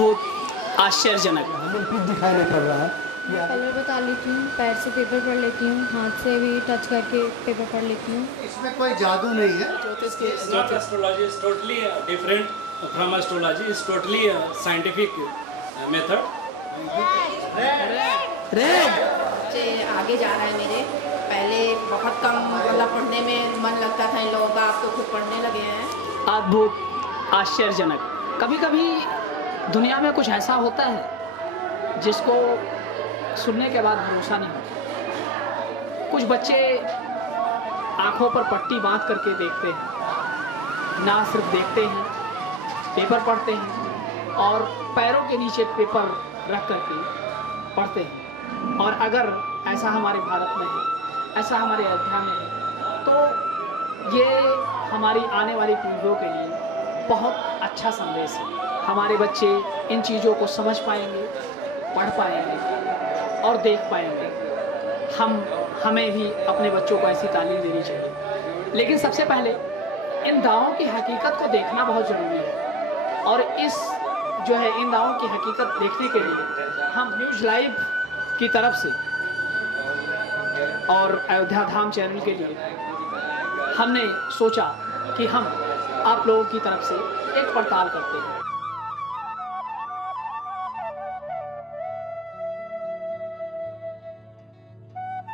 अद्भुत, आश्चर्यजनक। हमें कुछ दिखाई नहीं पड़ रहा है। कलर बता लेती हूँ, पैर से पेपर पढ़ लेती हूँ, हाथ से भी टच करके पेपर पढ़ लेती हूँ। इसमें कोई जादू नहीं है। It's not astrology, it's totally different from astrology. It's totally a scientific method. बच्चे आगे जा रहे हैं मेरे। पहले बहुत कम मतलब पढ़ने में मन लगता था इन लोगों का, अब तो खुद पढ़ने लगे हैं। अद्भुत, आश्चर्यजनक। कभी कभी दुनिया में कुछ ऐसा होता है जिसको सुनने के बाद भरोसा नहीं होता। कुछ बच्चे आंखों पर पट्टी बांध करके देखते हैं, ना सिर्फ देखते हैं, पेपर पढ़ते हैं और पैरों के नीचे पेपर रख करके पढ़ते हैं। और अगर ऐसा हमारे भारत में है, ऐसा हमारे अयोध्या में है, तो ये हमारी आने वाली पीढ़ियों के लिए बहुत अच्छा संदेश है। हमारे बच्चे इन चीज़ों को समझ पाएंगे, पढ़ पाएंगे और देख पाएंगे। हमें भी अपने बच्चों को ऐसी तालीम देनी चाहिए। लेकिन सबसे पहले इन दावों की हकीकत को देखना बहुत ज़रूरी है। और इन दावों की हकीकत देखने के लिए हम न्यूज़ लाइव की तरफ से और अयोध्या धाम चैनल के लिए हमने सोचा कि हम आप लोगों की तरफ से एक पड़ताल करते हैं।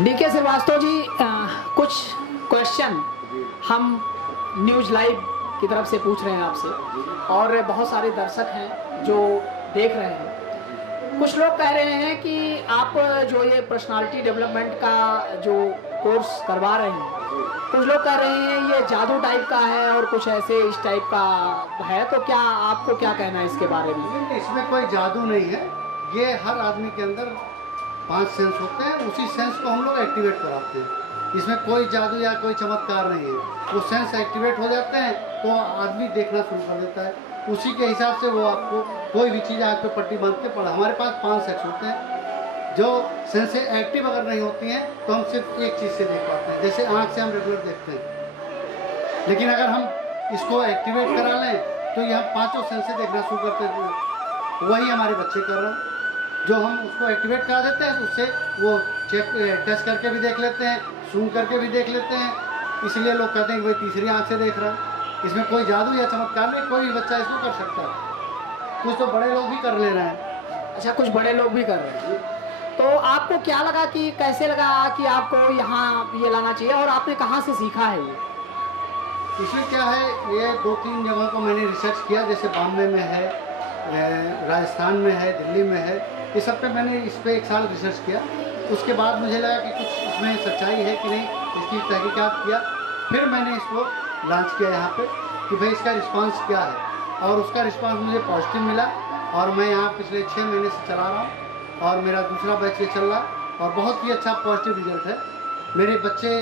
डीके श्रीवास्तव जी, कुछ क्वेश्चन हम न्यूज़ लाइव की तरफ से पूछ रहे हैं आपसे, और बहुत सारे दर्शक हैं जो देख रहे हैं। कुछ लोग कह रहे हैं कि आप जो ये पर्सनालिटी डेवलपमेंट का जो कोर्स करवा रहे हैं, कुछ लोग कह रहे हैं ये जादू टाइप का है और कुछ ऐसे इस टाइप का है, तो क्या आपको क्या कहना है इसके बारे में? इसमें कोई जादू नहीं है। ये हर आदमी के अंदर 5 सेंस होते हैं, उसी सेंस को हम लोग एक्टिवेट कराते हैं। इसमें कोई जादू या कोई चमत्कार नहीं है। वो सेंस एक्टिवेट हो जाते हैं तो आदमी देखना शुरू कर देता है। उसी के हिसाब से वो आपको कोई भी चीज़ आँख पे पट्टी बांध के पढ़ा। हमारे पास 5 सेंस होते हैं। जो सेंसें एक्टिव अगर नहीं होती हैं तो हम सिर्फ एक चीज़ से देख पाते हैं, जैसे आँख से हम रेगुलर देखते हैं। लेकिन अगर हम इसको एक्टिवेट करा लें तो ये हम 5 सेंस से देखना शुरू करते हैं। वही हमारे बच्चे कर रहे हैं। जो हम उसको एक्टिवेट करा देते हैं उससे वो टच करके भी देख लेते हैं, सूंघ करके भी देख लेते हैं। इसलिए लोग कहते हैं कि भाई तीसरी आंख से देख रहा है। इसमें कोई जादू या चमत्कार नहीं, कोई भी बच्चा इसको कर सकता है। कुछ तो बड़े लोग भी कर ले रहे हैं। अच्छा, कुछ बड़े लोग भी कर रहे हैं। तो आपको क्या लगा कि कैसे लगा कि आपको यहाँ ये लाना चाहिए, और आपने कहाँ से सीखा है ये? इसमें क्या है, ये 2-3 जगहों को मैंने रिसर्च किया, जैसे बॉम्बे में है, राजस्थान में है, दिल्ली में है। ये सब पे मैंने इस पर 1 साल रिसर्च किया। उसके बाद मुझे लगा कि कुछ इसमें सच्चाई है कि नहीं, इसकी तहकीकात किया। फिर मैंने इसको लॉन्च किया यहाँ पे कि भाई इसका रिस्पांस क्या है, और उसका रिस्पांस मुझे पॉजिटिव मिला। और मैं यहाँ पिछले 6 महीने से चला रहा हूँ और मेरा दूसरा बैच ये चल रहा है और बहुत ही अच्छा पॉजिटिव रिजल्ट है। मेरे बच्चे,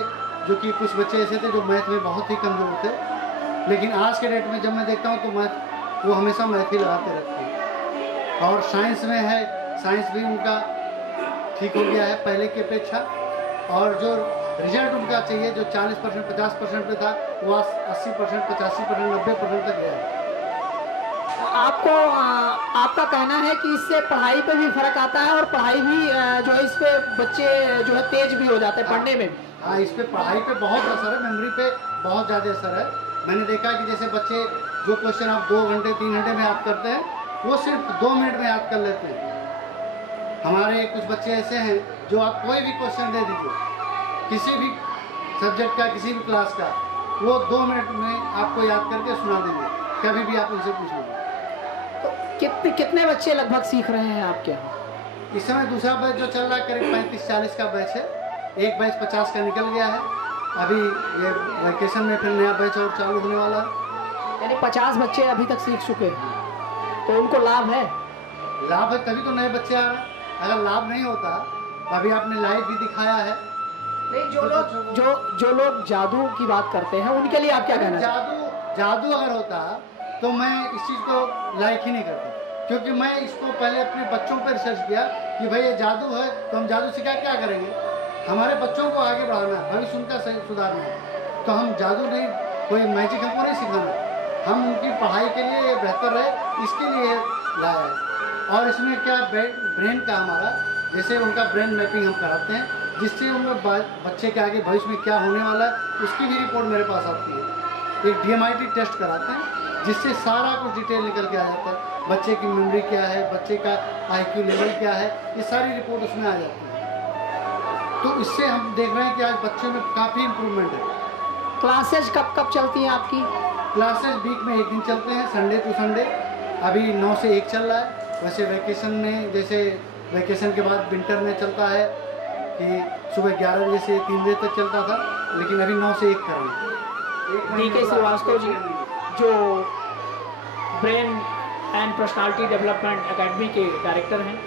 जो कि कुछ बच्चे ऐसे थे जो मैथ में बहुत ही कमज़ोर थे, लेकिन आज के डेट में जब मैं देखता हूँ तो मैथ वो हमेशा मैथ ही लगाते रहते हैं। और साइंस में है, साइंस भी उनका ठीक हो गया है पहले की अपेक्षा। और जो रिजल्ट उनका चाहिए, जो 40% 50% पे था, वो 80%, 85%, 90% तक गया है। आपको आपका कहना है कि इससे पढ़ाई पे भी फर्क आता है, और पढ़ाई भी जो है इस पे बच्चे जो है तेज भी हो जाते हैं पढ़ने में। हाँ, इस पे पढ़ाई पे बहुत असर है, मेमोरी पे बहुत ज़्यादा असर है। मैंने देखा कि जैसे बच्चे जो क्वेश्चन आप 2 घंटे 3 घंटे में याद करते हैं, वो सिर्फ 2 मिनट में याद कर लेते हैं। हमारे कुछ बच्चे ऐसे हैं जो आप कोई भी क्वेश्चन दे दीजिए, किसी भी सब्जेक्ट का, किसी भी क्लास का, वो 2 मिनट में आपको याद करके सुना देंगे, कभी भी आप उनसे पूछ लीजिए। तो कितने बच्चे लगभग सीख रहे हैं आपके यहाँ? इस समय दूसरा बैच जो चल रहा है करीब 35-40 का बैच है। एक बैच 50 का निकल गया है। अभी ये वैकेशन में फिर नया बैच और चालू होने वाला है। यानी 50 बच्चे अभी तक सीख चुके हैं, तो उनको लाभ है? लाभ है, तभी तो नए बच्चे आ रहे हैं। अगर लाभ नहीं होता, अभी आपने लाइव भी दिखाया है। नहीं, जो लोग जादू की बात करते हैं उनके लिए आप क्या कहना हैं? जादू अगर होता तो मैं इस चीज़ को लाइक ही नहीं करता, क्योंकि मैं इसको पहले अपने बच्चों पर रिसर्च किया कि भाई ये जादू है तो हम जादू सिखा क्या करेंगे। हमारे बच्चों को आगे बढ़ाना है, भविष्य उनका सही सुधारना है। तो हम जादू नहीं, कोई मैजिक हमको नहीं सिखाना, हम उनकी पढ़ाई के लिए ये बेहतर है, इसके लिए लाया है। और इसमें क्या ब्रेन का हमारा जैसे उनका ब्रेन मैपिंग हम कराते हैं, जिससे उन बच्चे के आगे भविष्य में क्या होने वाला है उसकी भी रिपोर्ट मेरे पास आती है। एक DMIT टेस्ट कराते हैं जिससे सारा कुछ डिटेल निकल के आ जाता है, बच्चे की मेमोरी क्या है, बच्चे का IQ लेवल क्या है, ये सारी रिपोर्ट उसमें आ जाती है। तो इससे हम देख रहे हैं कि आज बच्चों में काफ़ी इम्प्रूवमेंट है। क्लासेज कब कब चलती हैं आपकी? क्लासेज वीक में 1 दिन चलते हैं, संडे टू संडे। अभी 9 से 1 चल रहा है। वैसे वैकेशन में, जैसे वैकेशन के बाद विंटर में चलता है कि सुबह 11 बजे से 3 बजे तक चलता था, लेकिन अभी 9 से 1 कर रहे हैं। DK श्रीवास्तव जी जो brain and personality development academy के डायरेक्टर हैं,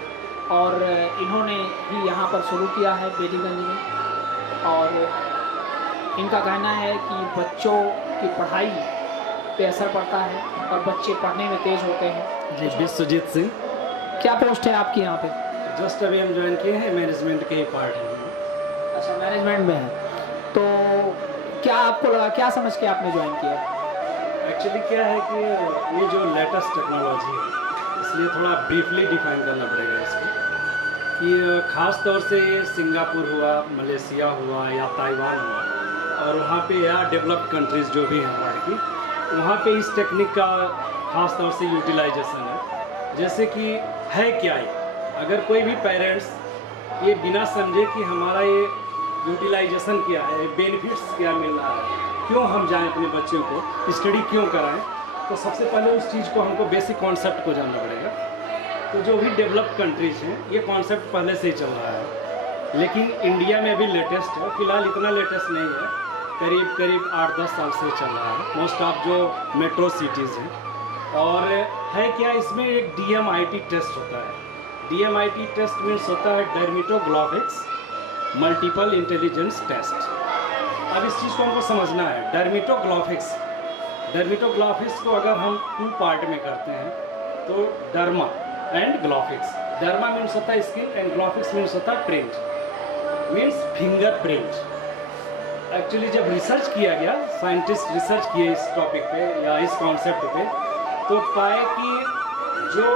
और इन्होंने ही यहाँ पर शुरू किया है बेलीगंज में, और इनका कहना है कि बच्चों की पढ़ाई पे असर पड़ता है और बच्चे पढ़ने में तेज होते हैं। जी, विश्वजीत सिंह। क्या पोस्ट है आपकी यहाँ पे? जस्ट अभी हम ज्वाइन किए हैं, मैनेजमेंट के ही पार्ट हैं। अच्छा, मैनेजमेंट में है। तो क्या आपको लगा, क्या समझ के आपने ज्वाइन किया? एक्चुअली क्या है कि ये जो लेटेस्ट टेक्नोलॉजी है, इसलिए थोड़ा ब्रीफली डिफाइन करना पड़ेगा इसको, कि ख़ास तौर से सिंगापुर हुआ, मलेशिया हुआ या ताइवान हुआ, और वहाँ पे या डेवलप्ड कंट्रीज़ जो भी हैं हमारे की, वहाँ पे इस टेक्निक का ख़ास तौर से यूटिलाइजेशन है। जैसे कि है क्या है, अगर कोई भी पेरेंट्स ये बिना समझे कि हमारा ये यूटिलाइजेशन क्या है, बेनिफिट्स क्या मिल रहा है, क्यों हम जाएं अपने बच्चों को स्टडी क्यों कराएं, तो सबसे पहले उस चीज़ को हमको बेसिक कॉन्सेप्ट को जानना पड़ेगा। तो जो भी डेवलप्ड कंट्रीज़ हैं ये कॉन्सेप्ट पहले से ही चल रहा है, लेकिन इंडिया में भी लेटेस्ट है। फिलहाल इतना लेटेस्ट नहीं है, करीब 8-10 साल से चल रहा है मोस्ट ऑफ जो मेट्रो सिटीज़ हैं। और है क्या, इसमें एक DMIT टेस्ट होता है। DMIT टेस्ट मीन्स होता है डर्मेटोग्राफिक्स मल्टीपल इंटेलिजेंस टेस्ट। अब इस चीज़ को हमको समझना है। डर्मेटोग्राफिक्स को अगर हम 2 पार्ट में करते हैं तो derma and graphics. Derma means होता है स्किन एंड ग्राफिक्स मीन्स होता है प्रिंट, मीन्स फिंगरप्रिंट। एक्चुअली जब रिसर्च किया गया, साइंटिस्ट रिसर्च किए इस टॉपिक पे या इस कॉन्सेप्ट पे, तो पाए कि जो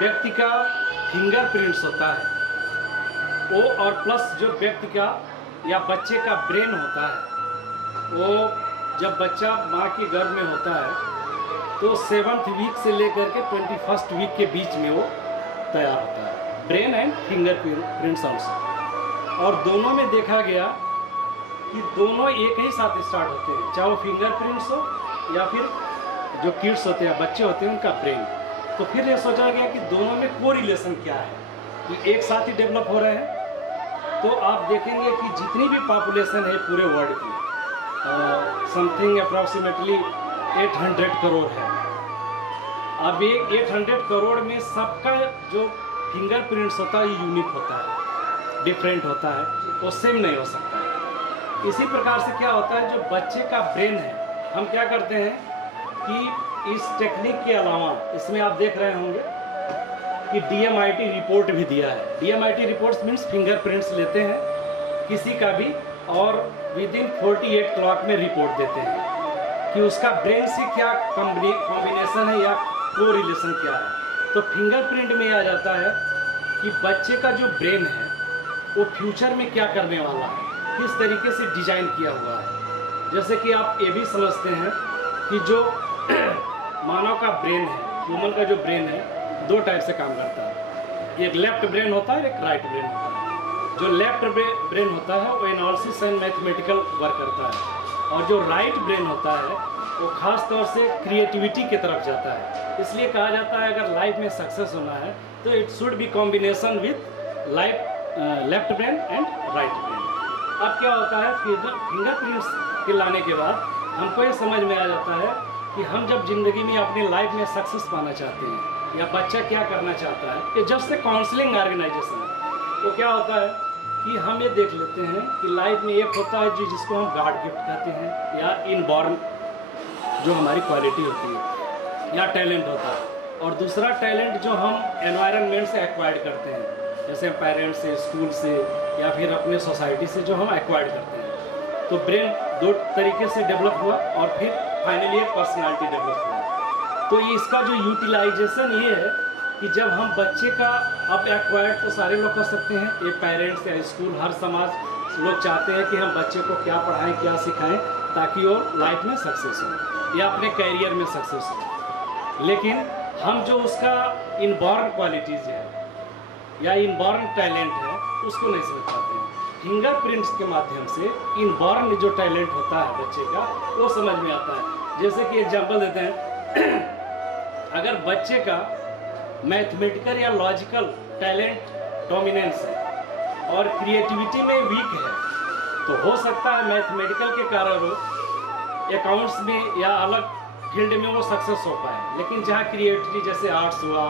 व्यक्ति का फिंगरप्रिंट्स होता है वो, और प्लस जो व्यक्ति का या बच्चे का ब्रेन होता है, वो जब बच्चा माँ के गर्भ में होता है तो 7th वीक से लेकर के 21st वीक के बीच में वो तैयार होता है, ब्रेन एंड फिंगरप्रिंट्स ऑल्सो। और दोनों में देखा गया कि दोनों एक ही साथ स्टार्ट होते हैं, चाहे वो फिंगरप्रिंट्स हो या फिर जो किड्स होते हैं, बच्चे होते हैं, उनका ब्रेन। तो फिर ये सोचा गया कि दोनों में कोरिलेशन क्या है, कि एक साथ ही डेवलप हो रहे हैं। तो आप देखेंगे कि जितनी भी पॉपुलेशन है पूरे वर्ल्ड की, समथिंग अप्रॉक्सीमेटली 800 करोड़ है। अब ये 800 करोड़ में सबका जो फिंगरप्रिंट्स होता है यूनिक होता है, डिफरेंट होता है, वो सेम नहीं हो सकता। इसी प्रकार से क्या होता है, जो बच्चे का ब्रेन है, हम क्या करते हैं कि इस टेक्निक के अलावा इसमें आप देख रहे होंगे कि DMIT रिपोर्ट भी दिया है। DMIT रिपोर्ट्स मीन्स फिंगरप्रिंट्स लेते हैं किसी का भी और विदिन 48 क्लॉक में रिपोर्ट देते हैं कि उसका ब्रेन से क्या कॉम्बिनेशन है या कोरिलेशन क्या है। तो फिंगरप्रिंट में आ जाता है कि बच्चे का जो ब्रेन है वो फ्यूचर में क्या करने वाला है, किस तरीके से डिजाइन किया हुआ है। जैसे कि आप ये भी समझते हैं कि जो मानव का ब्रेन है, ह्यूमन का जो ब्रेन है, 2 टाइप से काम करता है। एक लेफ्ट ब्रेन होता है, एक राइट ब्रेन होता है। जो लेफ्ट ब्रेन होता है वो एनालिसिस एंड मैथमेटिकल वर्क करता है, और जो राइट ब्रेन होता है वो खास तौर से क्रिएटिविटी की तरफ जाता है। इसलिए कहा जाता है अगर लाइफ में सक्सेस होना है तो it should be combination with left brain and right brain. अब क्या होता है, फिंगरप्रिंट्स के लाने के बाद हमको ये समझ में आ जाता है कि हम जब ज़िंदगी में अपनी लाइफ में सक्सेस पाना चाहते हैं या बच्चा क्या करना चाहता है, कि जब से काउंसलिंग ऑर्गेनाइजेशन है, तो क्या होता है कि हम ये देख लेते हैं कि लाइफ में एक होता है जिसको हम गॉड गिफ्ट कहते हैं या इनबॉर्न जो हमारी क्वालिटी होती है या टैलेंट होता है, और दूसरा टैलेंट जो हम एनवायरनमेंट से एक्वायर्ड करते हैं, जैसे पेरेंट्स से, स्कूल से या फिर अपने सोसाइटी से जो हम एक्वायर्ड करते हैं। तो ब्रेन 2 तरीके से डेवलप हुआ और फिर फाइनली एक पर्सनालिटी डेवलप हुआ। तो ये इसका जो यूटिलाइजेशन ये है कि जब हम बच्चे का अब एक्वायर्ड तो सारे लोग कर सकते हैं, ये पेरेंट्स या स्कूल हर समाज लोग चाहते हैं कि हम बच्चे को क्या पढ़ाएं क्या सिखाएं ताकि वो लाइफ में सक्सेस हो या अपने कैरियर में सक्सेस हो। लेकिन हम जो उसका इनबॉर्न क्वालिटीज़ है या इनबॉर्न टैलेंट है उसको नहीं समझ पाते हैं। फिंगरप्रिंट्स के माध्यम से इनबॉर्न जो टैलेंट होता है बच्चे का वो समझ में आता है। जैसे कि एग्जांपल देते हैं, अगर बच्चे का मैथमेटिकल या लॉजिकल टैलेंट डोमिनेंस है और क्रिएटिविटी में वीक है, तो हो सकता है मैथमेटिकल के कारण वो अकाउंट्स में या अलग फील्ड में वो सक्सेस हो पाए। लेकिन जहाँ क्रिएटिविटी जैसे आर्ट्स हुआ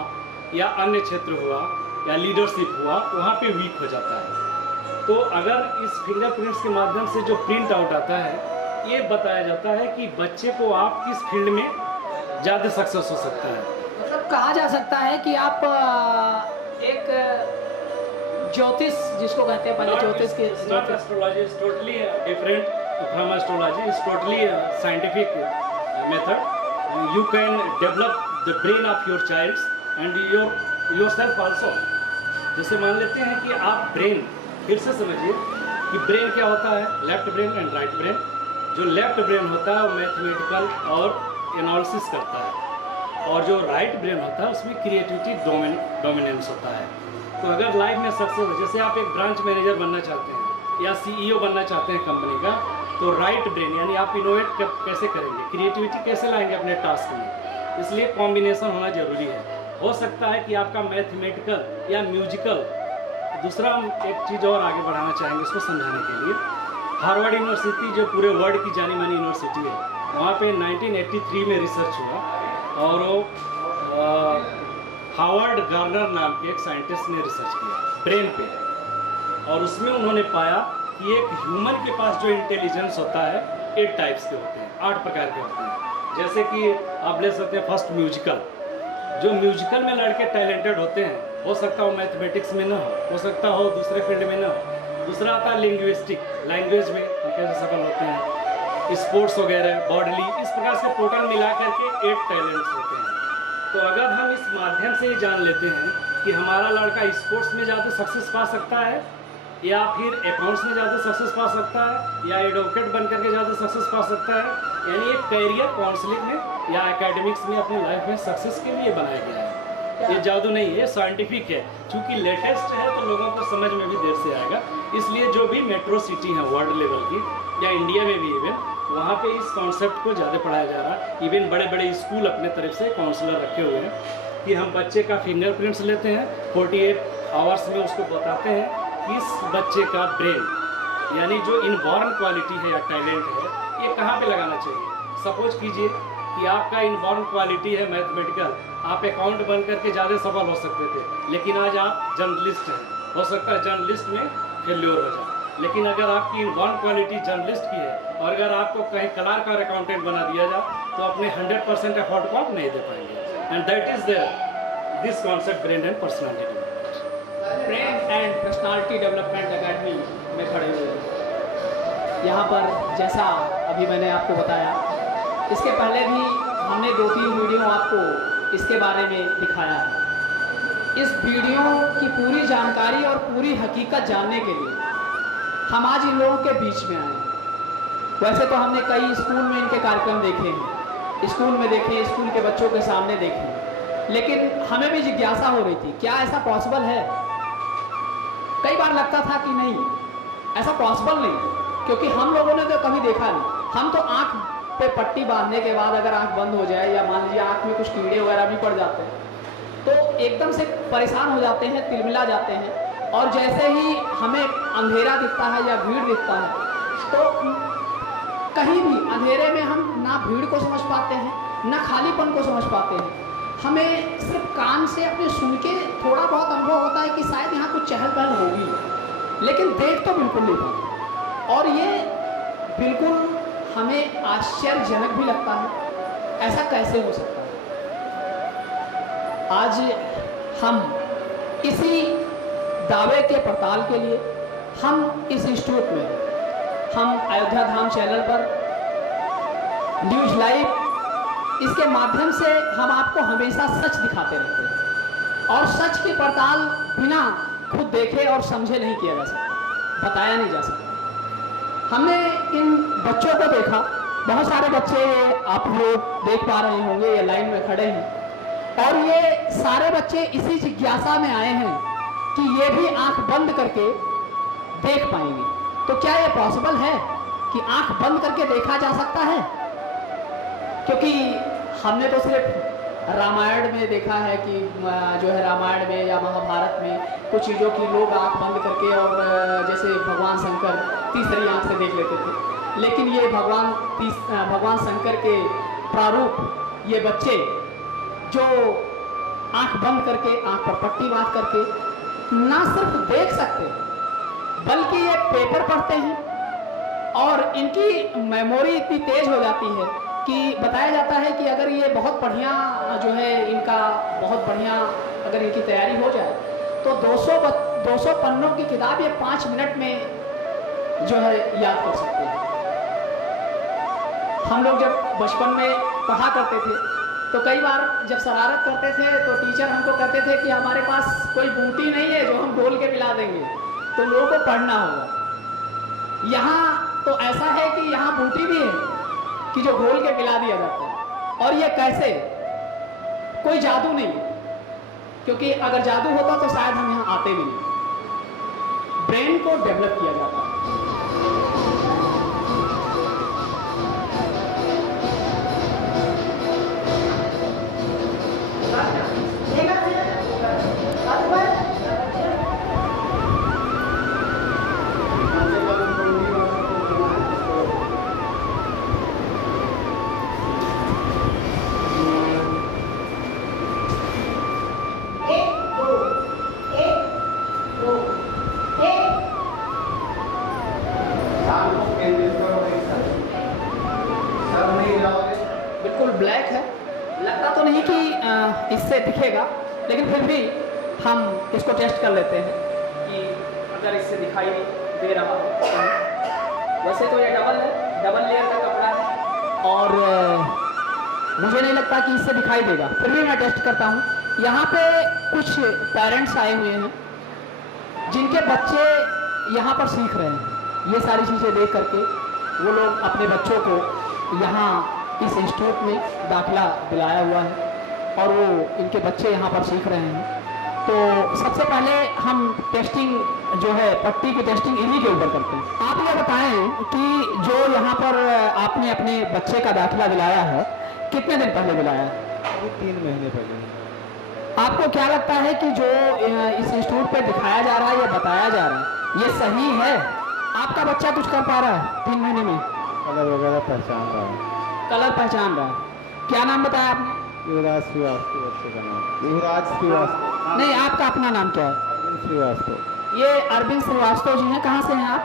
या अन्य क्षेत्र हुआ या लीडरशिप हुआ, वहाँ पे वीक हो जाता है। तो अगर इस फिंगरप्रिंट्स के माध्यम से जो प्रिंट आउट आता है, ये बताया जाता है कि बच्चे को आप किस फील्ड में ज़्यादा सक्सेस हो सकता है। मतलब कहा जा सकता है कि आप एक ज्योतिष जिसको कहते हैं, पहले ज्योतिष के astrology is totally different from astrology, is totally scientific method. You can develop the brain of your child and yourself also. जैसे मान लेते हैं कि आप ब्रेन, फिर से समझिए कि ब्रेन क्या होता है, left brain and right brain. जो लेफ्ट ब्रेन होता है वो मैथमेटिकल और एनालिसिस करता है, और जो राइट ब्रेन होता है उसमें क्रिएटिविटी डोमिनेंस होता है। तो अगर लाइफ में सक्सेस हो, जैसे आप एक ब्रांच मैनेजर बनना चाहते हैं या CEO बनना चाहते हैं कंपनी का, तो राइट ब्रेन यानी आप इनोवेट कैसे करेंगे, क्रिएटिविटी कैसे लाएंगे अपने टास्क में, इसलिए कॉम्बिनेशन होना जरूरी है। हो सकता है कि आपका मैथमेटिकल या म्यूजिकल। दूसरा हम एक चीज़ और आगे बढ़ाना चाहेंगे इसको समझाने के लिए। हार्वर्ड यूनिवर्सिटी जो पूरे वर्ल्ड की जानी मानी यूनिवर्सिटी है, वहाँ पे 1983 में रिसर्च हुआ और वो हार्वर्ड गार्नर नाम के एक साइंटिस्ट ने रिसर्च किया ब्रेन पे, और उसमें उन्होंने पाया कि एक ह्यूमन के पास जो इंटेलिजेंस होता है 8 टाइप्स के होते हैं, 8 प्रकार के होते हैं। जैसे कि आप ले सकते हैं फर्स्ट म्यूजिकल। जो म्यूजिकल में लड़के टैलेंटेड होते हैं, हो सकता हो मैथमेटिक्स में ना हो सकता हो दूसरे फील्ड में ना हो। दूसरा आता है लिंग्विस्टिक, लैंग्वेज में हम कैसे सफल होते हैं, स्पोर्ट्स वगैरह, बॉडली, इस प्रकार से टोटल मिला करके 8 टैलेंट्स होते हैं। तो अगर हम इस माध्यम से ये जान लेते हैं कि हमारा लड़का स्पोर्ट्स में ज़्यादा सक्सेस पा सकता है या फिर अकाउंट्स में ज़्यादा सक्सेस पा सकता है या एडवोकेट बन करके ज़्यादा सक्सेस पा सकता है, यानी एक कैरियर काउंसलिंग में या एकेडमिक्स में अपनी लाइफ में सक्सेस के लिए बनाया गया है। ये जादू नहीं है, साइंटिफिक है। चूँकि लेटेस्ट है तो लोगों को समझ में भी देर से आएगा, इसलिए जो भी मेट्रो सिटी है वर्ल्ड लेवल की या इंडिया में भी इवन, वहाँ पे इस कॉन्सेप्ट को ज़्यादा पढ़ाया जा रहा है। इवन बड़े बड़े स्कूल अपने तरफ से काउंसलर रखे हुए हैं कि हम बच्चे का फिंगरप्रिंट्स लेते हैं, 48 आवर्स में उसको बताते हैं इस बच्चे का ब्रेन यानी जो इनबॉर्न क्वालिटी है या टैलेंट है ये कहाँ पे लगाना चाहिए। सपोज कीजिए कि आपका इनबॉर्न क्वालिटी है मैथमेटिकल, आप अकाउंट बन करके ज़्यादा सफल हो सकते थे, लेकिन आज आप जर्नलिस्ट हैं, हो सकता है जर्नलिस्ट में फेल्योर हो जाए। लेकिन अगर आपकी इनबॉर्न क्वालिटी जर्नलिस्ट की है और अगर आपको कहीं क्लार्क और अकाउंटेंट बना दिया जाए तो अपने 100% एफर्ट को आप नहीं दे पाएंगे। And that is this concept brain and personality. Brain and personality development academy में खड़े हुए हैं। यहाँ पर जैसा अभी मैंने आपको बताया, इसके पहले भी हमने 2-3 वीडियो आपको इसके बारे में दिखाया है। इस वीडियो की पूरी जानकारी और पूरी हकीकत जानने के लिए हम आज इन लोगों के बीच में आए हैं। वैसे तो हमने कई स्कूल में इनके कार्यक्रम देखे हैं, स्कूल में देखे, स्कूल के बच्चों के सामने देखे, लेकिन हमें भी जिज्ञासा हो रही थी क्या ऐसा पॉसिबल है। कई बार लगता था कि नहीं, ऐसा पॉसिबल नहीं, क्योंकि हम लोगों ने तो कभी देखा नहीं। हम तो आँख पे पट्टी बांधने के बाद अगर आँख बंद हो जाए या मान लीजिए आँख में कुछ कीड़े वगैरह भी पड़ जाते हैं तो एकदम से परेशान हो जाते हैं, तिलमिला जाते हैं, और जैसे ही हमें अंधेरा दिखता है या भीड़ दिखता है तो कहीं भी अंधेरे में हम ना भीड़ को समझ पाते हैं ना खालीपन को समझ पाते हैं। हमें सिर्फ कान से अपने सुन के थोड़ा बहुत अनुभव होता है कि शायद यहाँ कुछ चहल पहल होगी, लेकिन देख तो बिल्कुल नहीं पाते। और ये बिल्कुल हमें आश्चर्यजनक भी लगता है, ऐसा कैसे हो सकता है। आज हम इसी दावे के पड़ताल के लिए हम इस इंस्टीट्यूट में, हम अयोध्या धाम चैनल पर न्यूज़ लाइव, इसके माध्यम से हम आपको हमेशा सच दिखाते रहते हैं। और सच की पड़ताल बिना खुद देखे और समझे नहीं किया जा सकता, बताया नहीं जा सकता। हमने इन बच्चों को देखा, बहुत सारे बच्चे आप लोग देख पा रहे होंगे, ये लाइन में खड़े हैं और ये सारे बच्चे इसी जिज्ञासा में आए हैं कि ये भी आंख बंद करके देख पाएंगे। तो क्या ये पॉसिबल है कि आंख बंद करके देखा जा सकता है? क्योंकि हमने तो सिर्फ रामायण में देखा है कि जो है रामायण में या महाभारत में कुछ चीज़ों की लोग आंख बंद करके और जैसे भगवान शंकर तीसरी आंख से देख लेते थे, लेकिन ये भगवान शंकर के प्रारूप ये बच्चे जो आंख बंद करके आंख पर पट्टी बांध करके ना सिर्फ देख सकते बल्कि ये पेपर पढ़ते हैं और इनकी मेमोरी इतनी तेज हो जाती है कि बताया जाता है कि अगर ये बहुत बढ़िया जो है इनका बहुत बढ़िया अगर इनकी तैयारी हो जाए तो 200 पन्नों की किताब ये 5 मिनट में जो है याद कर सकते हैं। हम लोग जब बचपन में पढ़ा करते थे तो कई बार जब शरारत करते थे तो टीचर हमको कहते थे कि हमारे पास कोई बूटी नहीं है जो हम घोल के पिला देंगे, तो लोगों को पढ़ना होगा। यहाँ तो ऐसा है कि यहाँ बूटी भी है कि जो घोल के पिला दिया जाता है। और ये कैसे? कोई जादू नहीं है, क्योंकि अगर जादू होता तो शायद हम यहाँ आते भी नहीं। ब्रेन को डेवलप किया जाता है। बिल्कुल ब्लैक है, लगता तो नहीं कि इससे दिखेगा, लेकिन फिर भी हम इसको टेस्ट कर लेते हैं कि अगर इससे दिखाई दे रहा हो। वैसे तो ये डबल लेयर का कपड़ा है और मुझे नहीं लगता कि इससे दिखाई देगा, फिर भी मैं टेस्ट करता हूँ। यहाँ पे कुछ पेरेंट्स आए हुए हैं जिनके बच्चे यहाँ पर सीख रहे हैं। ये सारी चीज़ें देख करके वो लोग अपने बच्चों को यहाँ इस इंस्टीट्यूट में दाखिला दिलाया हुआ है और वो इनके बच्चे यहाँ पर सीख रहे हैं। तो सबसे पहले हम टेस्टिंग जो है पट्टी की टेस्टिंग इन्हीं के ऊपर करते हैं। आप ये बताएं कि जो यहाँ पर आपने अपने बच्चे का दाखिला दिलाया है, कितने दिन पहले दिलाया है? 3 महीने पहले। आपको क्या लगता है कि जो इस इंस्टीट्यूट पे दिखाया जा रहा है या बताया जा रहा है ये सही है? आपका बच्चा कुछ कर पा रहा है 3 महीने में? कलर वगैरह पहचान रहा है। कलर पहचान रहा है। क्या नाम बताया आपने? युवराज श्रीवास्तव बच्चे का नाम। युवराज श्रीवास्तव। नहीं, आपका अपना नाम क्या है? अरविंद श्रीवास्तव। ये अरविंद श्रीवास्तव जी हैं। कहाँ से हैं आप?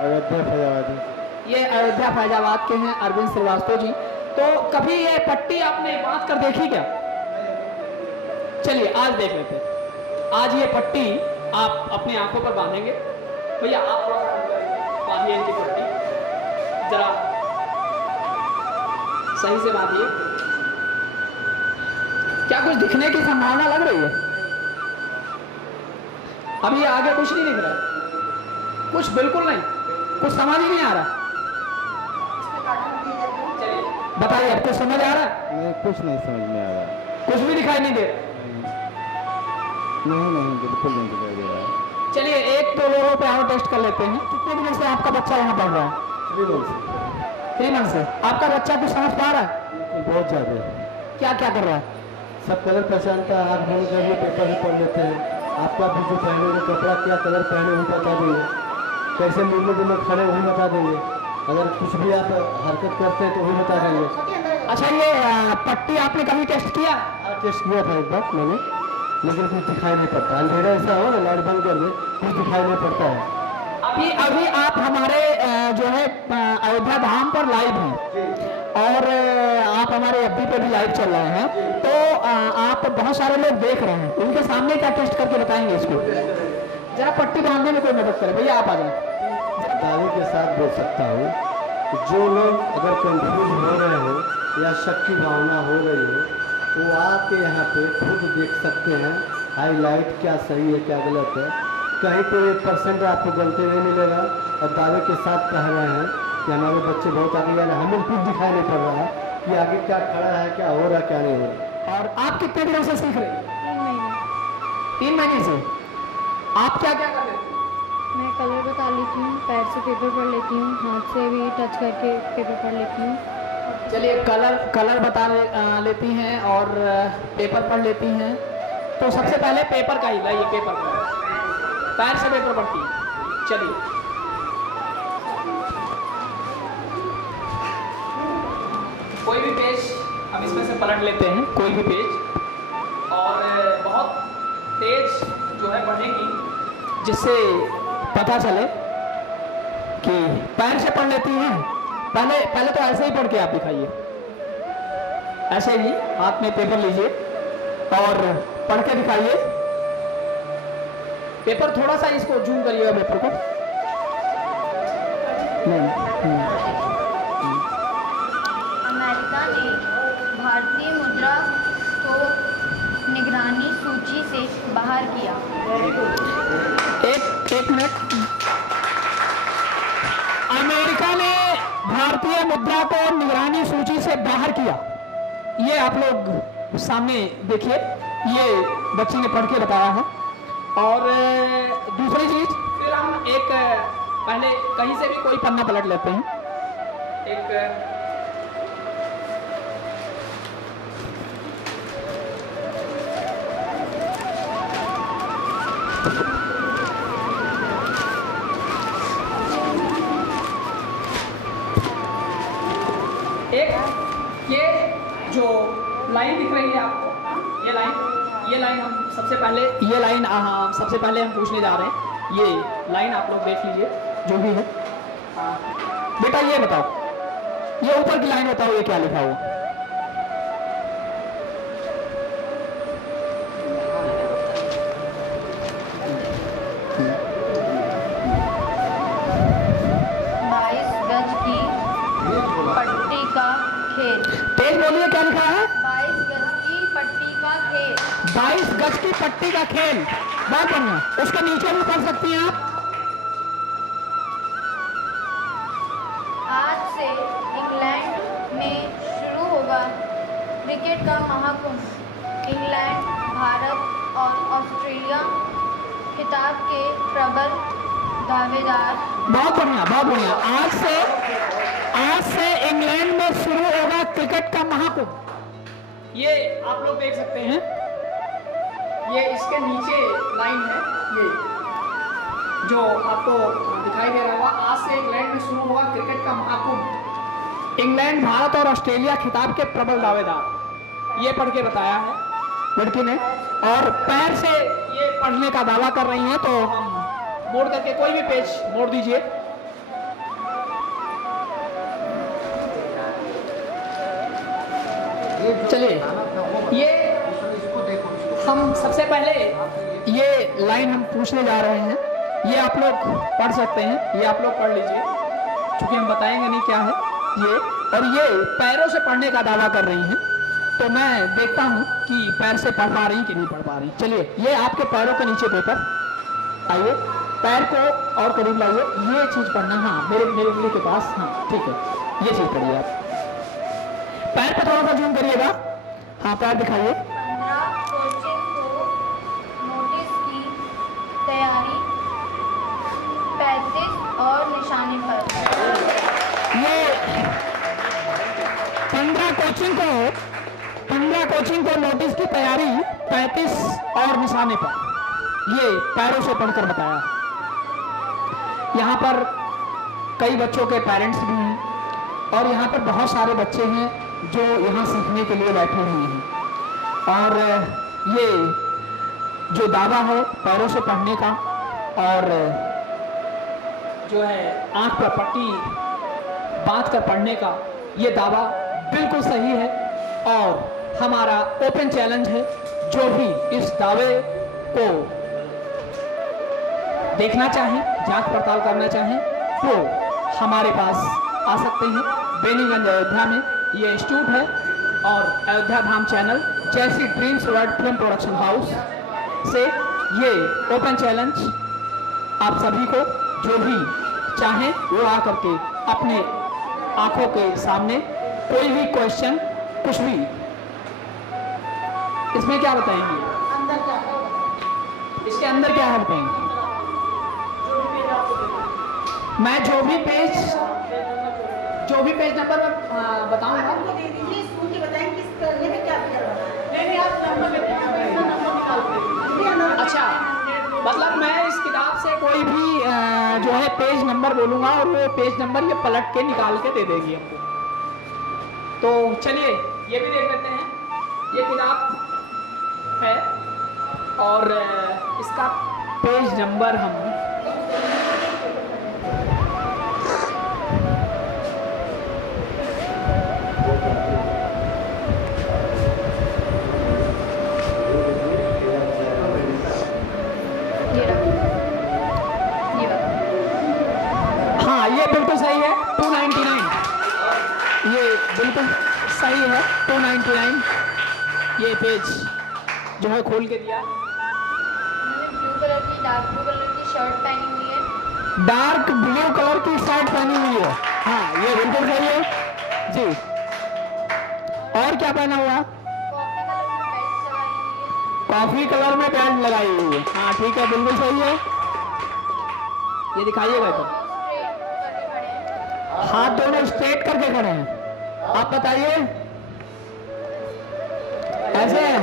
अयोध्या फैजाबाद। ये अयोध्या फैजाबाद के हैं अरविंद श्रीवास्तव जी। तो कभी ये पट्टी आपने बांध कर देखी क्या? चलिए आज देख लेते हैं। आज ये पट्टी आप अपनी आंखों पर बांधेंगे। भैया आप थोड़ा सा बांधिए इनकी पट्टी, जरा सही से बांधिए। क्या कुछ दिखने की संभावना लग रही है? अभी आगे कुछ नहीं दिख रहा है, कुछ बिल्कुल नहीं, कुछ समझ ही नहीं आ रहा। चलिए बताइए, आपको समझ आ रहा है? नहीं, कुछ नहीं समझ में आ रहा। कुछ भी दिखाई नहीं दे रहा? नहीं, बिल्कुल नहीं दिखाई दे रहा। चलिए 1-2 लोगों पे और टेस्ट कर लेते हैं। कितने दिनों से आपका बच्चा यहाँ पढ़ रहा है? 3 मंथ से। आपका बच्चा कुछ समझ पा रहा है? बहुत ज़्यादा। क्या क्या कर रहा है? सब कलर पहचानता है। आँख बंद करके पेपर भी पढ़ लेते हैं। आपका भी जो पहने हुए कपड़ा क्या कलर पहने हुए बता देंगे, कैसे मूवमेंट में खड़े वही बता देंगे, अगर कुछ भी आप हरकत करते हैं तो वही बता देंगे। अच्छा, ये पट्टी आपने कभी टेस्ट किया? टेस्ट किया था एक बार मैंने, लेकिन कुछ दिखाई नहीं पड़ता। अंधेरा ऐसा हो ना, लाइट बंद कर दे, कुछ दिखाई नहीं पड़ता है। अभी आप हमारे जो है अयोध्या धाम पर लाइव हैं और आप हमारे एफबी पे भी लाइव चल रहे हैं, तो आप बहुत सारे लोग देख रहे हैं। उनके सामने क्या टेस्ट करके बताएंगे इसको? जरा पट्टी बांधने में कोई मदद करे। भैया आप आ जाए। दावे के साथ बोल सकता हूँ कि जो लोग अगर कंफ्यूज हो रहे हो या शक की भावना हो रही हो, वो आके यहाँ पे खुद देख सकते हैं हाईलाइट क्या सही है क्या गलत है। कहीं कोई 1% आपको गलती नहीं मिलेगा और दावे के साथ कह रहे हैं कि हमारे बच्चे बहुत आगे जा रहे हैं। हमें कुछ दिखाई नहीं पड़ रहा है कि आगे क्या खड़ा है, क्या हो रहा है, क्या नहीं हो रहा। और आप कितने दिनों से सीख रहे हैं? 3 महीने। 3 महीने से। आप क्या क्या कर रहे थे? मैं कलर बता लेती हूँ, पैर से पेपर पढ़ लेती हूँ, हाथ से भी टच करके पेपर पढ़ लेती हूँ। चलिए, कलर बता लेती हैं और पेपर पढ़ लेती हैं। तो सबसे पहले पेपर का ही लाइए, पेपर का पैर से पेपर पढ़ती हैं। चलिए, कोई भी पेज हम इसमें से पलट लेते हैं, कोई भी पेज, और बहुत तेज जो है पढ़ेंगी, जिससे पता चले कि पैर से पढ़ लेती हैं। पहले तो ऐसे ही पढ़ के आप दिखाइए, ऐसे ही हाथ में पेपर लीजिए और पढ़ के दिखाइए। पेपर थोड़ा सा इसको जूम करिएगा, पेपर को। अमेरिका ने भारतीय मुद्रा को निगरानी सूची से बाहर किया। एक मिनट। अमेरिका ने भारतीय मुद्रा को निगरानी सूची से बाहर किया। ये आप लोग सामने देखिए, ये बच्ची ने पढ़ के बताया है। और दूसरी चीज, फिर हम एक पहले कहीं से भी कोई पन्ना पलट लेते हैं। ये जो लाइन दिख रही है आपको, ये लाइन हम सबसे पहले हम पूछने जा रहे हैं। ये लाइन आप लोग देख लीजिए, जो भी है। बेटा ये बताओ, ये ऊपर की लाइन बताओ, ये क्या लिखा हुआ? तेज बोलिए, क्या लिखा है? 22 गज की पट्टी का खेल। 22 गज की पट्टी का खेल। बहुत बढ़िया। उसके नीचे भी पढ़ सकती हैं आप। आज से इंग्लैंड में शुरू होगा क्रिकेट का महाकुंभ। इंग्लैंड, भारत और ऑस्ट्रेलिया खिताब के प्रबल दावेदार। बहुत बढ़िया, बहुत बढ़िया। आज से इंग्लैंड में शुरू होगा क्रिकेट का महाकुंभ। ये आप लोग देख सकते हैं, ये इसके नीचे लाइन है, ये जो आपको दिखाई दे रहा होगा। आज से इंग्लैंड में शुरू होगा क्रिकेट का महाकुंभ। इंग्लैंड, भारत और ऑस्ट्रेलिया खिताब के प्रबल दावेदार। ये पढ़ के बताया है लड़की ने। और पैर से ये पढ़ने का दावा कर रही हैं, तो हम मोड़ करके कोई भी पेज मोड़ दीजिए। चलिए, ये हम सबसे पहले ये लाइन हम पूछने जा रहे हैं। ये आप लोग पढ़ सकते हैं, ये आप लोग पढ़ लीजिए, क्योंकि हम बताएंगे नहीं क्या है ये। और ये पैरों से पढ़ने का दावा कर रही हैं, तो मैं देखता हूँ कि पैर से पढ़ पा रही कि नहीं पढ़ पा रही। चलिए, ये आपके पैरों के नीचे पेपर, आइए पैर को और करीब लाइए। ये चीज पढ़ना, हाँ मेरे उंगली के पास, हाँ ठीक है, ये चीज पढ़िए आप। पैर पे थोड़ा सा जूम करिएगा, हाँ पैर दिखाइए। 15 कोचिंग को नोटिस की तैयारी 35 और निशाने पर। ये 15 कोचिंग को नोटिस की तैयारी 35 और निशाने पर। ये पैरों से पढ़कर बताया। यहाँ पर कई बच्चों के पेरेंट्स भी हैं और यहाँ पर बहुत सारे बच्चे हैं जो यहाँ सीखने के लिए बैठे हुए हैं। और ये जो दावा है पैरों से पढ़ने का और जो है आंख पर पट्टी बांध कर पढ़ने का, ये दावा बिल्कुल सही है। और हमारा ओपन चैलेंज है, जो भी इस दावे को देखना चाहें, जांच पड़ताल करना चाहें, वो हमारे पास आ सकते हैं। बेनीगंज अयोध्या में ये इंस्टीट्यूट है और अयोध्या धाम चैनल, जैसी dreams world film production house, से ये ओपन चैलेंज आप सभी को, जो भी चाहें वो आ करके अपने आंखों के सामने कोई भी क्वेश्चन, कुछ भी, इसमें क्या बताएंगे, इसके अंदर क्या है बताएंगे। मैं जो भी पेज नंबर बताऊंगा। अच्छा, मतलब मैं इस किताब से कोई भी जो है पेज नंबर बोलूंगा और वो पेज नंबर ये पलट के निकाल के दे देगी हमको। तो चलिए ये भी देख लेते हैं। ये किताब है और इसका पेज नंबर हम ये बिल्कुल सही है 299, ये बिल्कुल सही है 299। ये पेज जो है खोल के दिया। डार्क ब्लू कलर की शर्ट पहनी हुई है। डार्क ब्लू कलर की शर्ट पहनी हुई है, हाँ ये बिल्कुल सही है जी। और क्या पहना हुआ? कॉफी कलर में पैंट लगाई हुई है, हाँ ठीक है बिल्कुल सही है। ये दिखाइएगा तो हाथ दोनों स्ट्रेट करके खड़े हैं, आप बताइए ऐसे है?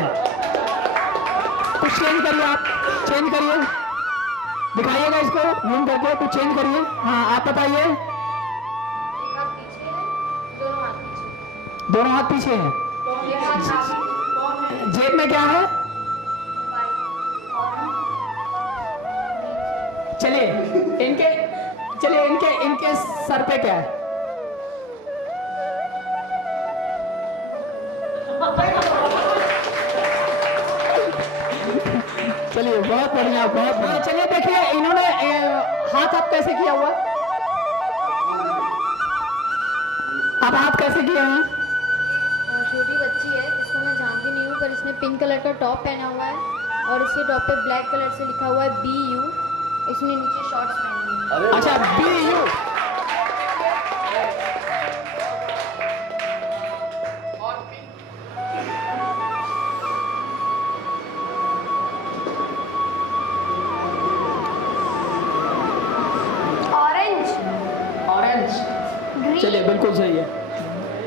कुछ चेंज करिए, आप चेंज करिए, दिखाइएगा इसको जूम करके, कुछ चेंज करिए। हाँ आप बताइए। दोनों हाथ पीछे हैं। जेब में क्या है? चलिए इनके सर पे क्या है? चलिए बहुत बढ़िया, बहुत बढ़िया। चलिए देखिए इन्होंने हाथ आप कैसे किया हुआ, आप हाथ कैसे किए हैं? छोटी बच्ची है जिसको मैं जानती नहीं हूँ, पर इसने पिंक कलर का टॉप पहना हुआ है और इसके टॉप पे ब्लैक कलर से लिखा हुआ है BU। इसने नीचे शॉर्ट्स पहनी हुई है। अच्छा BU। ऑरेंज, चलिए बिल्कुल सही है।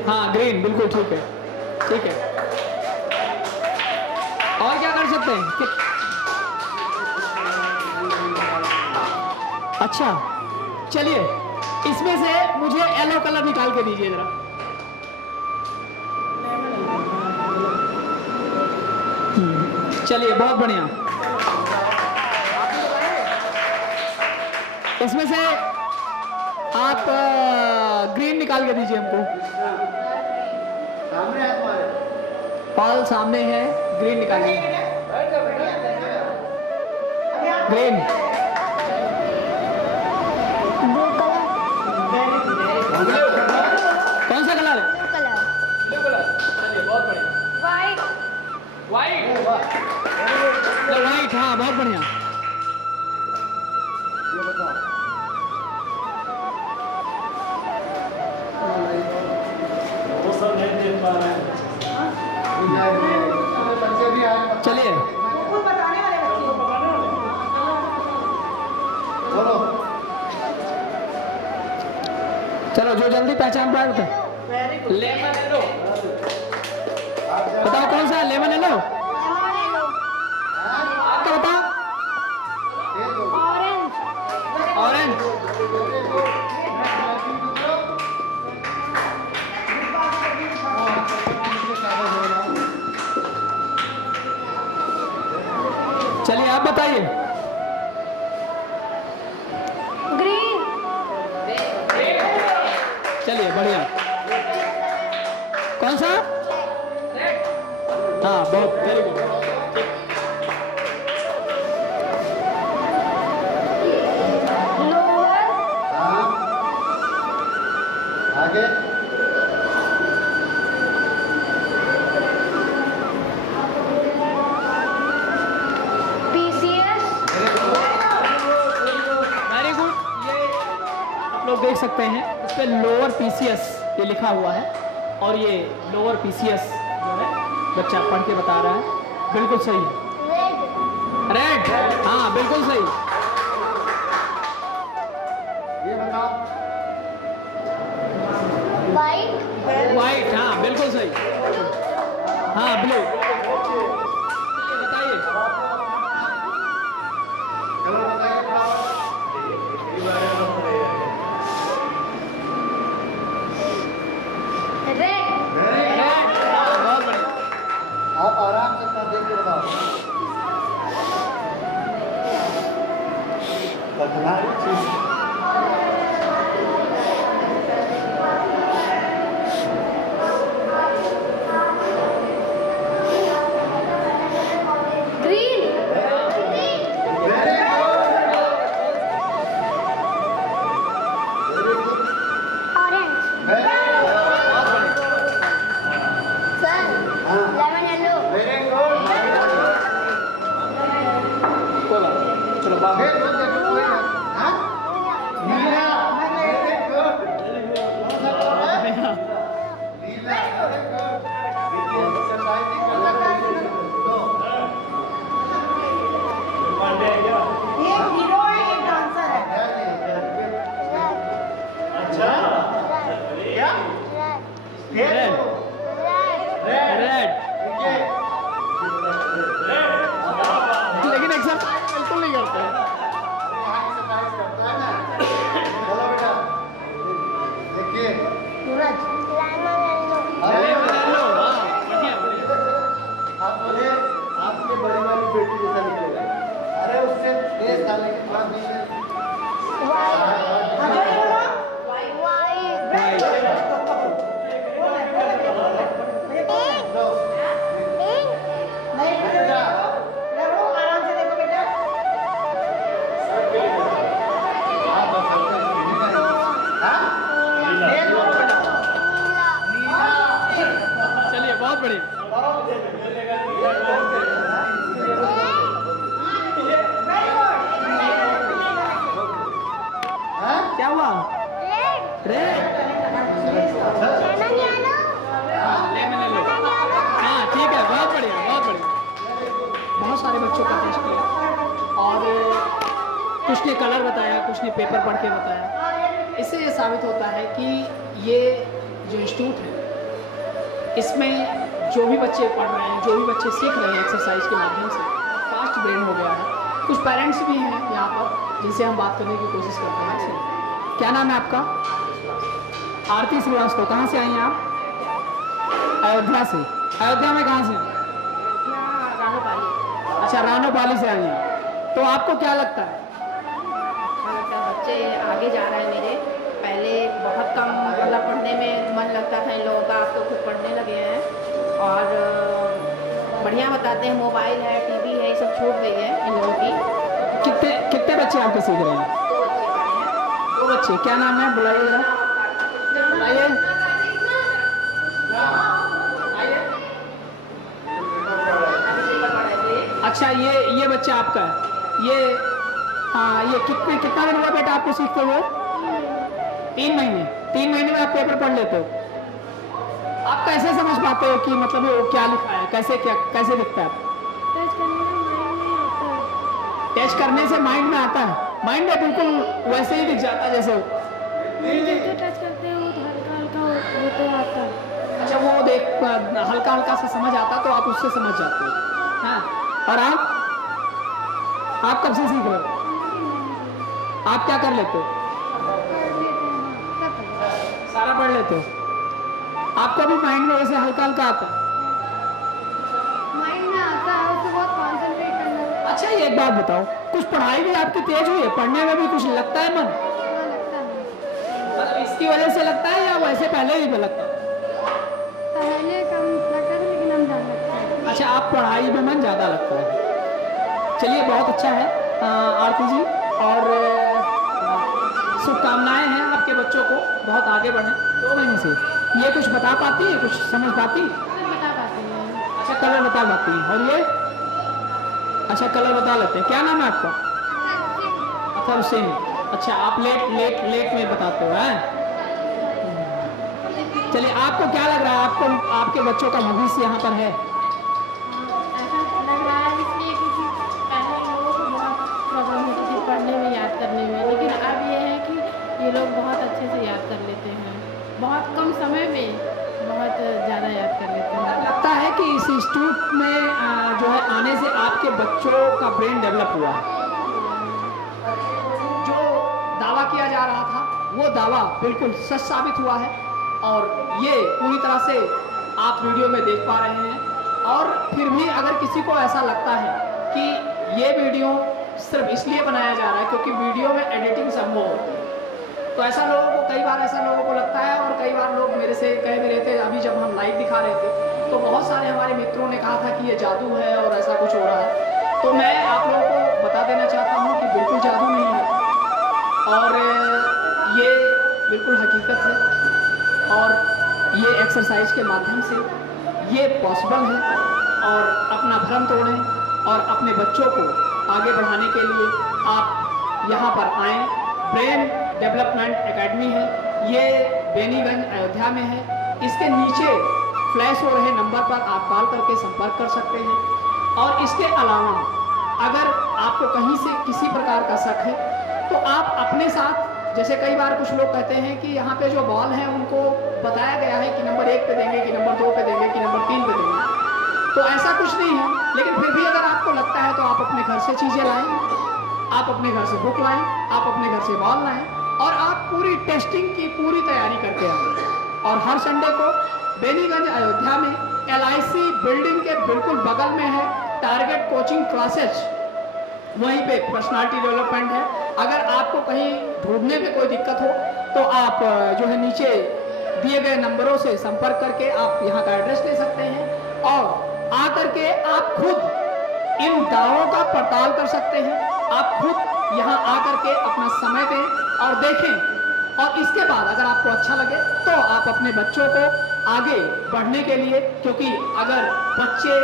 हाँ ग्रीन, बिल्कुल ठीक है, ठीक है। और क्या कर सकते हैं? अच्छा चलिए इसमें से मुझे येलो कलर निकाल के दीजिए जरा। चलिए बहुत बढ़िया। इसमें से आप ग्रीन निकाल के दीजिए हमको। सामने है तुम्हारे, पाल सामने है, ग्रीन निकालिए। ग्रीन, कौन सा कलर है? Blue colour. चलिए बहुत बढ़िया। वाइट। वाइट, वाइट, हाँ बहुत बढ़िया। वो सब नहीं देख पा रहे हैं। बच्चे भी आए। चलिए बोलो। चलो जो जल्दी पहचान पाए बताओ। लेमन येलो, बताओ कौन सा है? लेमन येलो, आपका बताओ। ऑरेंज, चलिए आप बताइए। ग्रीन। चलिए बढ़िया। कौन सा? हाँ बहुत, वेरी गुड। लोअर। हाँ आगे। देख सकते हैं इस पे लोअर पीसीएस ये लिखा हुआ है, और ये लोअर पीसीएस जो है बच्चा पढ़ के बता रहा है, बिल्कुल सही है। रेड, हाँ बिल्कुल सही। ये बताओ। वाइट, हाँ बिल्कुल सही। हाँ ब्लू, बताइए। कलर बताइए थोड़ा। रेड। रेड, बहुत बढ़िया। आप आराम से अपना देख के बताओ। Green. Orange. Sir, lemon yellow. Very good. कोई बात नहीं, चलो बात फिर वो देखो कोई है। हाँ? नीला। Very good. नीला, वेरी गुड। एक्सरसाइज करना चाहिए। दो। ये हीरो है, ये डांसर है। अच्छा क्या रेड, रेड, लेकिन एक्सरसाइज बिल्कुल नहीं करते हैं। एक्सरसाइज करता है ना। बोलो बेटा, देखिए सूरज। अरे लो, हाँ, बढ़िया, बढ़िया। आप बोले आपकी बड़ी वाली बेटी जैसा निकलेगा। अरे उससे 10 साल की थोड़ा पीछे। चलिए, बहुत बढ़िया। क्या हुआ? Red, lemon yellow. हाँ ठीक है, बहुत बढ़िया, बहुत बढ़िया। बहुत सारे बच्चों का टेस्ट किया और कुछ ने कलर बताया, कुछ ने पेपर पढ़ के बताया। इससे ये साबित होता है कि ये जो इंस्टीट्यूट है इसमें जो भी बच्चे पढ़ रहे हैं, जो भी बच्चे सीख रहे हैं एक्सरसाइज के माध्यम से, फास्ट ब्रेन हो गया है। कुछ पेरेंट्स भी हैं यहाँ पर जिनसे हम बात करने की कोशिश करते हैं। क्या नाम है आपका? आरती श्रीवास्तव। कहाँ से आई हैं आप? अयोध्या से। अयोध्या में कहाँ से? रानोपाली। अच्छा, रानोपाली से आई हैं। तो आपको क्या लगता है? बच्चे आगे जा रहे हैं मेरे। पहले बहुत कम मतलब पढ़ने में मन लगता था इन लोगों का, अब तो खुद पढ़ने लगे हैं और बढ़िया बताते हैं। मोबाइल है, टीवी है, ये सब छूट गई है इन लोगों की। कितने कितने बच्चे आपके सीख रहे हैं? 2 बच्चे। क्या नाम है? बुलाइए जरा। आइए। अच्छा, ये बच्चा आपका है। ये हाँ, ये कितना दिन हुआ बेटा आपको सीखते हुए? 3 महीने। 3 महीने में आप पेपर पढ़ लेते हो। आप कैसे समझ पाते हो कि मतलब वो क्या लिखा है, कैसे दिखता है? टेस्ट करने से माइंड में आता है। माइंड में बिल्कुल वैसे ही दिख जाता है जैसे टच करते हैं वो हल्का हल्का वो तो आता है। अच्छा, वो देख हल्का हल्का से समझ आता तो आप उससे समझ जाते हो। हाँ, और आप कब से सीख रहे हो? आप क्या कर लेते हो? सारा पढ़ लेते हो। आपको भी माइंड में वैसे हल्का हल्का आता है? माइंड में आता है, उसको बहुत कंसंट्रेट करना है। अच्छा, ये एक बात बताओ, कुछ पढ़ाई भी आपकी तेज हुई है? पढ़ने में भी कुछ लगता है मन? लगता है मतलब इसकी वजह से लगता है या वैसे पहले ही लगता है? पहले कम लगता था लेकिन हम जान लगता है। अच्छा, आप पढ़ाई में मन ज़्यादा लगता है। चलिए, बहुत अच्छा है आरती जी, और शुभकामनाएं हैं आपके बच्चों को बहुत आगे बढ़े। 2 महीने से ये कुछ बता पाती है, कुछ समझ पाती? बता पाते हैं। अच्छा, कलर बता पाती है। और ये अच्छा, कलर बता लेते हैं। क्या नाम है आपका? अथर हुसैन। अच्छा, आप लेट में बताते हो, हैं? चलिए, आपको क्या लग रहा है, आपको आपके बच्चों का भविष्य यहाँ पर है? ऐसा लग रहा है इसलिए क्योंकि पहले लोगों को बहुत प्रॉब्लम होती थी पढ़ने में, याद करने में, लेकिन अब ये है कि ये लोग बहुत अच्छे से याद कर लेते हैं, बहुत कम समय में बहुत ज़्यादा याद कर लेते हैं। लगता है कि इस इंस्टीट्यूट में जो है आने से आपके बच्चों का ब्रेन डेवलप हुआ है। जो दावा किया जा रहा था वो दावा बिल्कुल सच साबित हुआ है, और ये पूरी तरह से आप वीडियो में देख पा रहे हैं। और फिर भी अगर किसी को ऐसा लगता है कि ये वीडियो सिर्फ इसलिए बनाया जा रहा है क्योंकि वीडियो में एडिटिंग संभव होती है, तो ऐसा लोगों को कई बार ऐसा लोगों को लगता है। और कई बार लोग मेरे से कह भी रहे थे, अभी जब हम लाइव दिखा रहे थे तो बहुत सारे हमारे मित्रों ने कहा था कि ये जादू है और ऐसा कुछ हो रहा है। तो मैं आप लोगों को बता देना चाहता हूँ कि बिल्कुल जादू नहीं है, और ये बिल्कुल हकीकत है, और ये एक्सरसाइज के माध्यम से ये पॉसिबल है। और अपना भ्रम तोड़ें और अपने बच्चों को आगे बढ़ाने के लिए आप यहाँ पर आएँ। ब्रेन डेवलपमेंट एकेडमी है, ये बेनीगंज अयोध्या में है। इसके नीचे फ्लैश हो रहे नंबर पर आप कॉल करके संपर्क कर सकते हैं। और इसके अलावा अगर आपको कहीं से किसी प्रकार का शक है तो आप अपने साथ, जैसे कई बार कुछ लोग कहते हैं कि यहाँ पे जो बॉल हैं उनको बताया गया है कि नंबर 1 पे देंगे, कि नंबर 2 पे देंगे, कि नंबर 3 पे देंगे, तो ऐसा कुछ नहीं है। लेकिन फिर भी अगर आपको लगता है तो आप अपने घर से चीज़ें लाएं, आप अपने घर से बुक लाएं, आप अपने घर से बॉल लाएं, और आप पूरी टेस्टिंग की पूरी तैयारी करके आएँ। और हर संडे को बेनीगंज अयोध्या में LIC बिल्डिंग के बिल्कुल बगल में है टारगेट कोचिंग क्लासेज, वहीं पे पर्सनालिटी डेवलपमेंट है। अगर आपको कहीं ढूंढने में कोई दिक्कत हो तो आप जो है नीचे दिए गए नंबरों से संपर्क करके आप यहाँ का एड्रेस ले सकते हैं, और आकर के आप खुद इन दावों का पड़ताल कर सकते हैं। आप खुद यहाँ आकर के अपना समय दें और देखें, और इसके बाद अगर आपको अच्छा लगे तो आप अपने बच्चों को आगे बढ़ने के लिए, क्योंकि अगर बच्चे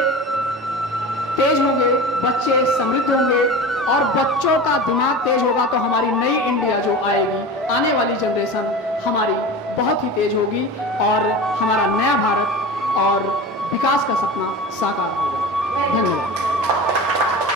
तेज होंगे, बच्चे समृद्ध होंगे और बच्चों का दिमाग तेज होगा तो हमारी नई इंडिया जो आएगी, आने वाली जनरेशन हमारी बहुत ही तेज होगी, और हमारा नया भारत और विकास का सपना साकार होगा।